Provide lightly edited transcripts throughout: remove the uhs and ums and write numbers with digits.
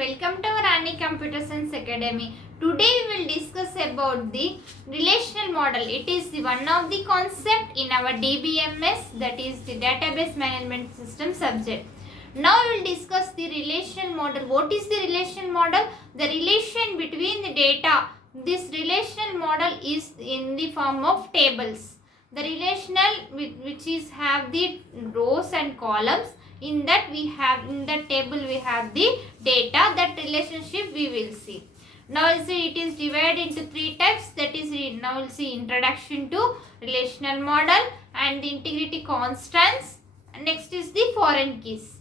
welcome to our Annie Computer Science Academy. Today we will discuss about the relational model. It is the one of the concept in our dbms, that is the database management system subject. Now we will discuss the relational model. What is the relational model? The relation between the data. This relational model is in the form of tables. The relational which is have the rows and columns. In that table we have the data. That relationship we will see. Now we'll see it is divided into three types. That is, now we'll see introduction to relational model and the integrity constants. Next is the foreign keys.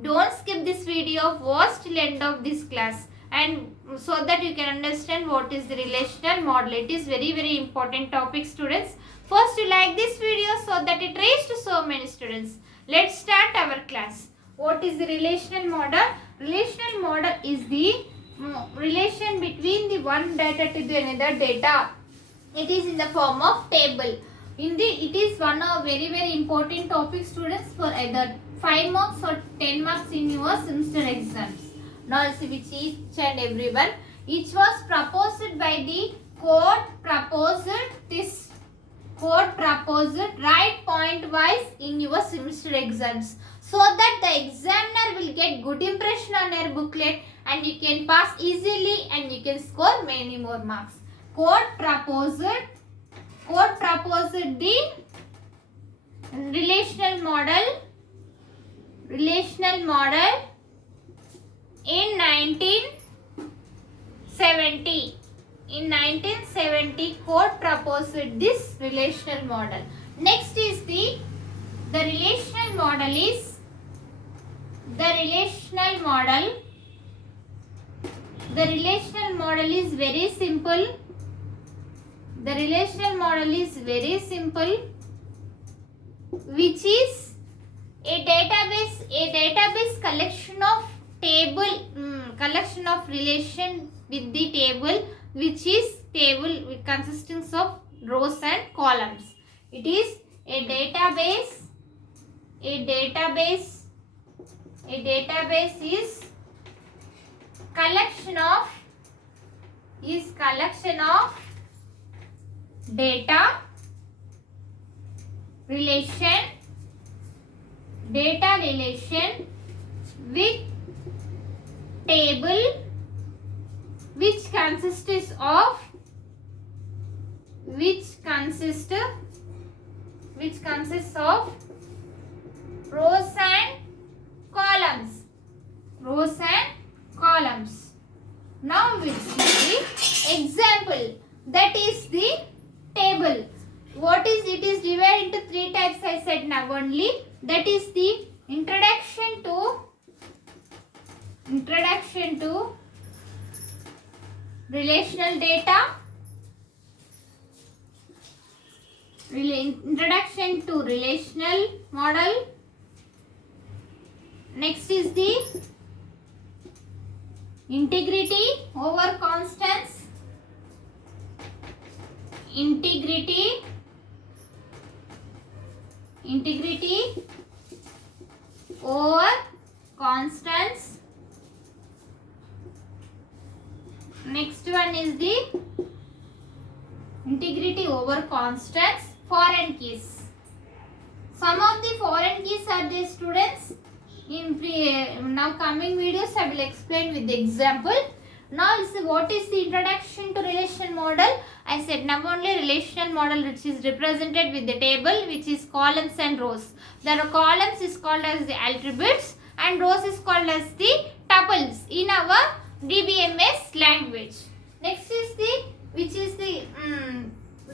Don't skip this video. Watch till end of this class, and so that you can understand what is the relational model. It is very important topic, students. First, you like this video so that it reaches to so many students. Let's start our class. What is the relational model? Relational model is the relation between the one data to the another data. It is in the form of table. It is one of very important topic, students, for either 5 marks or 10 marks in your semester exams. Now see which each and every one. Each was proposed by the court proposed this. Code proposed right point wise in your semester exams, so that the examiner will get good impression on your booklet and you can pass easily and you can score many more marks. Code proposed the relational model in 1970. In 1970, Code proposed this relational model. Next is the relational model is very simple. The relational model is very simple, which is a database collection of collection of relation with the table, which is table consisting of rows and columns. It is a database is collection of data relation with table which consists of rows and columns. Now we see the example, that is the table. What is it? Is divided into three types, I said now only. That is the introduction to relational data, introduction to relational model. Next is the integrity over constants. Integrity over constants. Next one is the integrity over constants. Foreign keys. Some of the foreign keys are the, students. In now coming videos I will explain with the example. Now what is the introduction to relational model? I said now only relational model which is represented with the table, which is columns and rows. The columns is called as the attributes and rows is called as the tuples in our dbms language. Next is the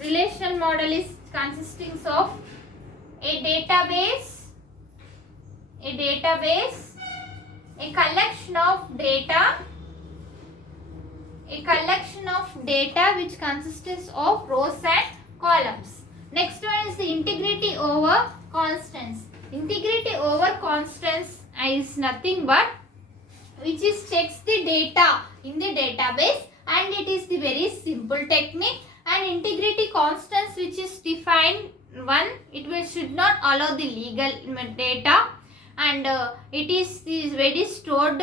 relational model is consisting of a database, a collection of data which consists of rows and columns. Next one is the integrity over constants. Integrity over constants is nothing but which is checks the data in the database, and it is the very simple technique. And integrity constants which is defined one, should not allow the legal data, and it is very stored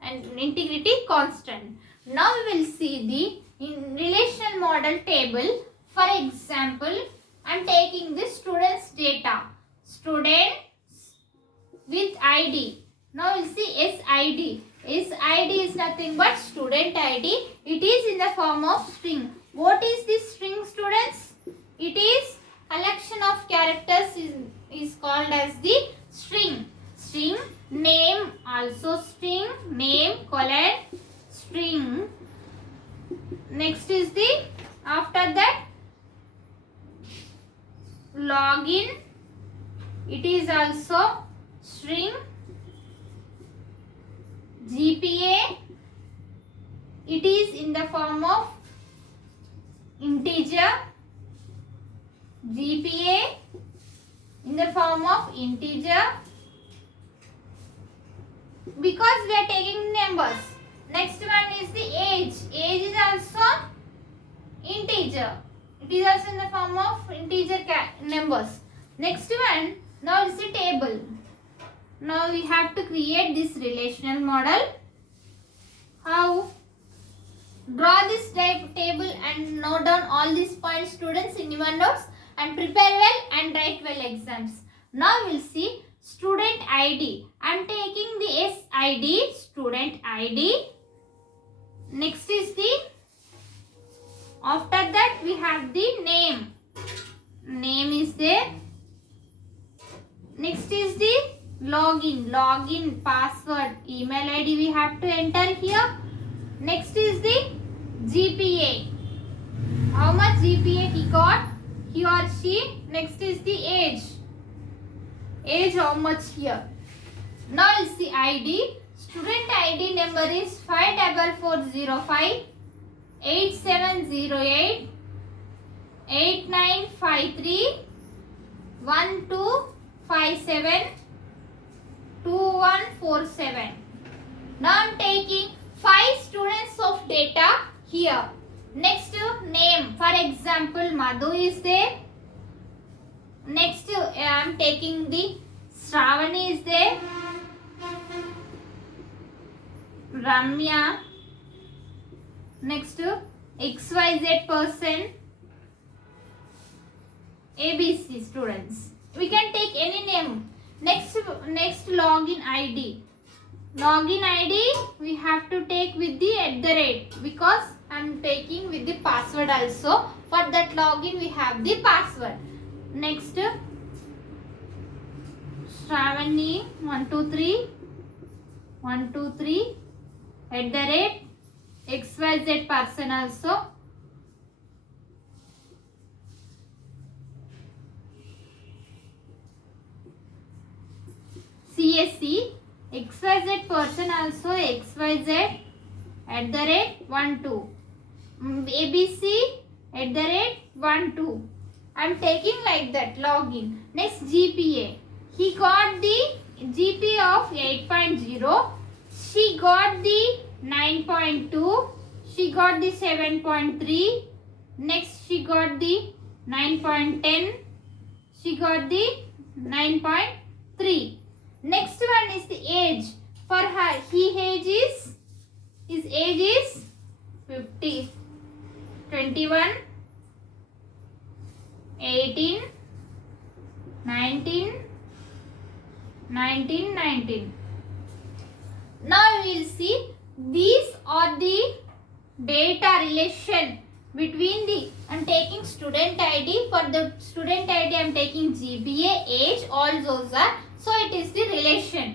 and integrity constant. Now we will see the relational model table. For example, I am taking the students data. Student with ID. Now we will see SID. SID is nothing but student ID. It is in the form of string. What is this string, students? It is collection of characters is called as the string. String. Name also string. Name colon string. Next is the, after that, login. It is also string. GPA. It is in the form of integer. GPA in the form of integer, because we are taking numbers. Next one is the age. Age is also integer. It is also in the form of integer numbers. Next one, now is the table. Now we have to create this relational model. How? Draw this table and note down all these points, students, in your notes, and prepare well and write well exams. Now we will see student ID. I am taking the SID, student ID. Next is the, after that we have the name. Name is there. Next is the login. Login, password, email ID we have to enter here. Next is the GPA. How much GPA he got? He or she. Next is the age. Age how much here? Now is the ID. Student ID number is 54405 8708 8953 1257 2147. Now I am taking 5 students of data here. Next, name. For example, Madhu is there. Next, I am taking the Shravani is there. Ramya. Next, XYZ person. ABC students. We can take any name. Next login ID. Login ID we have to take with the @ because I am taking with the password also. For that login we have the password. Next, Shravani 123 @ XYZ person also. CSC XYZ person also XYZ @12. ABC @12. I am taking like that login. Next, GPA. He got the GPA of 8.0. She got the 9.2. She got the 7.3. Next, she got the 9.10. She got the 9.3. Next one is the age. For her, his age is 50, 21, 18, 19, 19. Now we will see these are the data relation between the, I am taking student ID. For the student ID I am taking GPA, age, all those are. So it is the relation.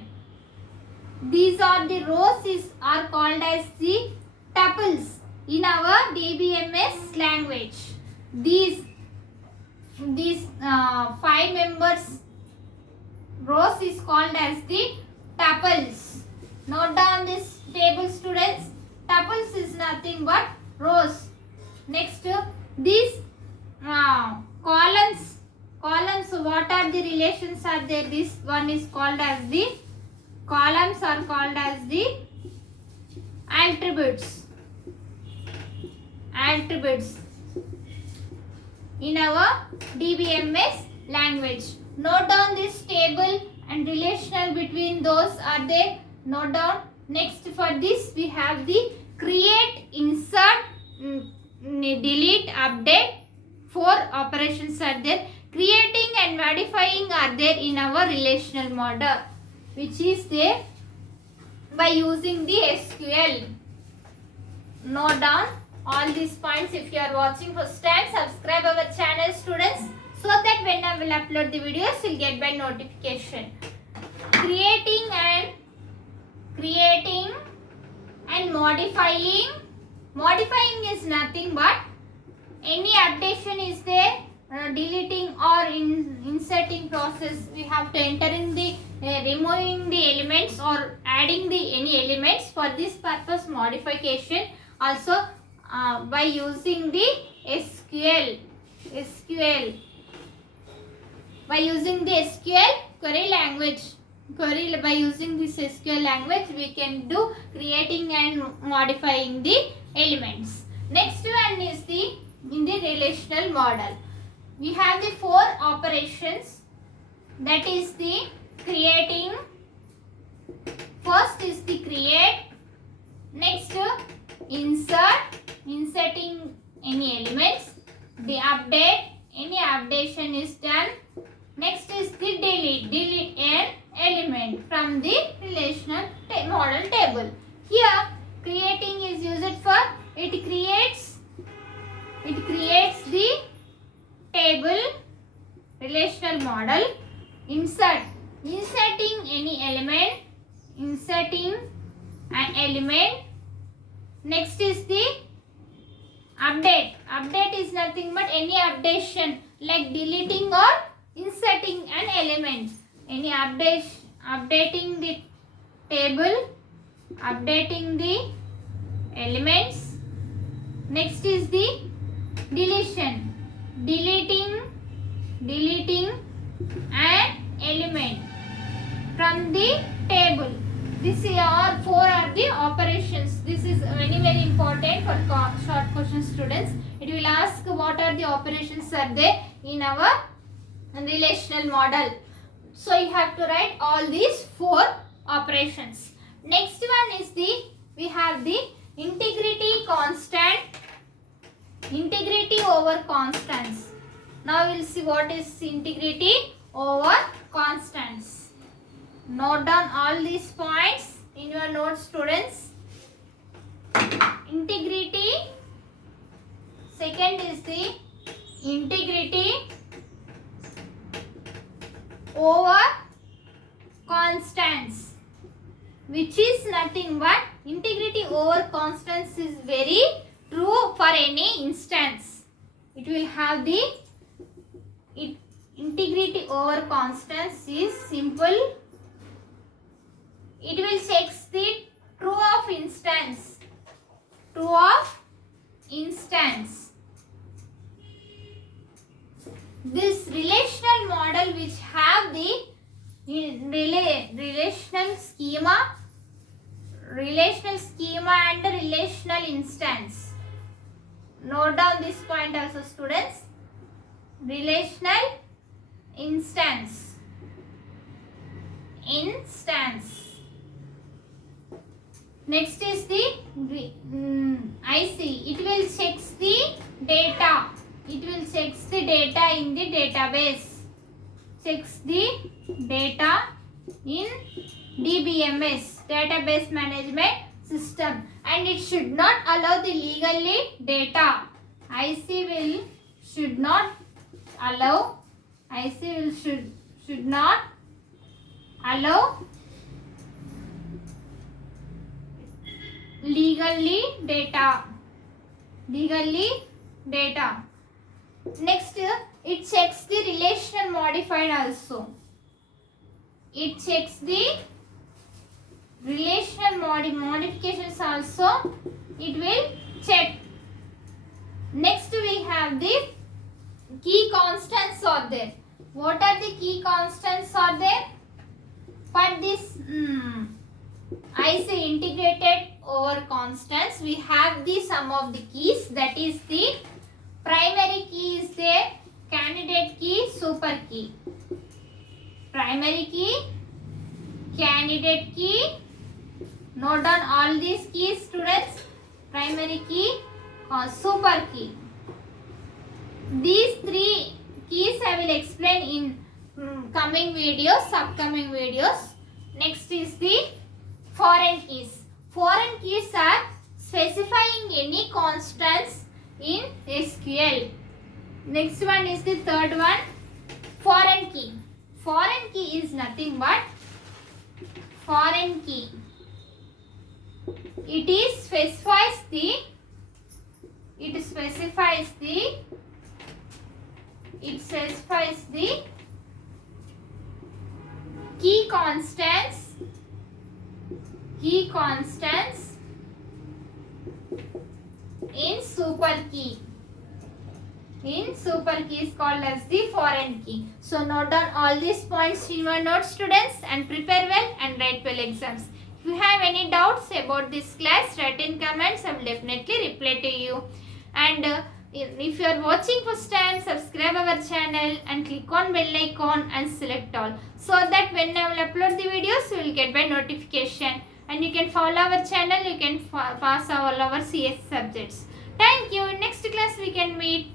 These are the rows are called as the tuples in our dbms language. These 5 members rows is called as the tuples. Note down this table, students. Tuples is nothing but rows. Next, these columns. What are the relations are there? This one is called as the columns are called as the attributes. In our dbms language. Note down this table and relational between those are there. Note down Next for this we have the create, insert, delete, update. 4 operations are there. Creating and modifying are there in our relational model, which is there by using the SQL. Note down all these points. If you are watching first time, subscribe our channel, students, so that when I will upload the videos, you'll get by notification. Creating and modifying. Modifying is nothing but any updation is there, deleting or inserting process. We have to enter in the removing the elements or adding the any elements. For this purpose, modification also by using the SQL. By using the SQL query language. By using this SQL language, we can do creating and modifying the elements. Next one is in the relational model. We have the 4 operations, that is the creating. First is the create. Next inserting any elements. The update, any updation is done. Next is the delete an element from the relational model table. Here creating is used for it creates the table relational model. Inserting any element, inserting an element. Next is the update. Update is nothing but any updation like deleting or inserting an element. Any updating the table, updating the elements. Next is the deletion. Deleting an element from the table. This are 4 are the operations. This is very important for short question students. It will ask what are the operations are there in our relational model. So you have to write all these 4 operations. Next one is we have the integrity constant. Integrity over constants. Now we will see what is integrity over constants. Note down all these points in your notes, students. Integrity. Second is the integrity over constants, which is nothing but integrity over constants is very true for any instance. It will have the integrity over constants is simple. It will check the true of instance. True of instance. This relational model which have the relational schema and relational instance. Note down this point also, students. Relational instance. Next is the IC. It will check the data. It will check the data in the database. Checks the data in dbms, database management system, and it should not allow the legally data. IC should not allow legally data. Next, it checks the relational modified also. It checks the relational modifications also. It will check. Next, we have the key constants are there. What are the key constants are there? For this I say integrated over constants, we have the sum of the keys, that is the primary key is there, candidate key, super key. Primary key, candidate key, Note down all these keys, students. Primary key or super key. These three keys I will explain in coming videos, upcoming videos. Next is the foreign keys. Foreign keys are specifying any constants in SQL. Next one is the third one, foreign key. Foreign key is nothing but foreign key. It specifies the key constants in super key. In super key is called as the foreign key. So note down all these points in your notes, students, and prepare well and write well exams. If you have any doubts about this class, write in comments. I will definitely reply to you. And if you are watching first time, subscribe our channel and click on bell icon and select all, so that when I will upload the videos, you will get by notification. And you can follow our channel. You can pass all our CS subjects. Thank you. Next class we can meet.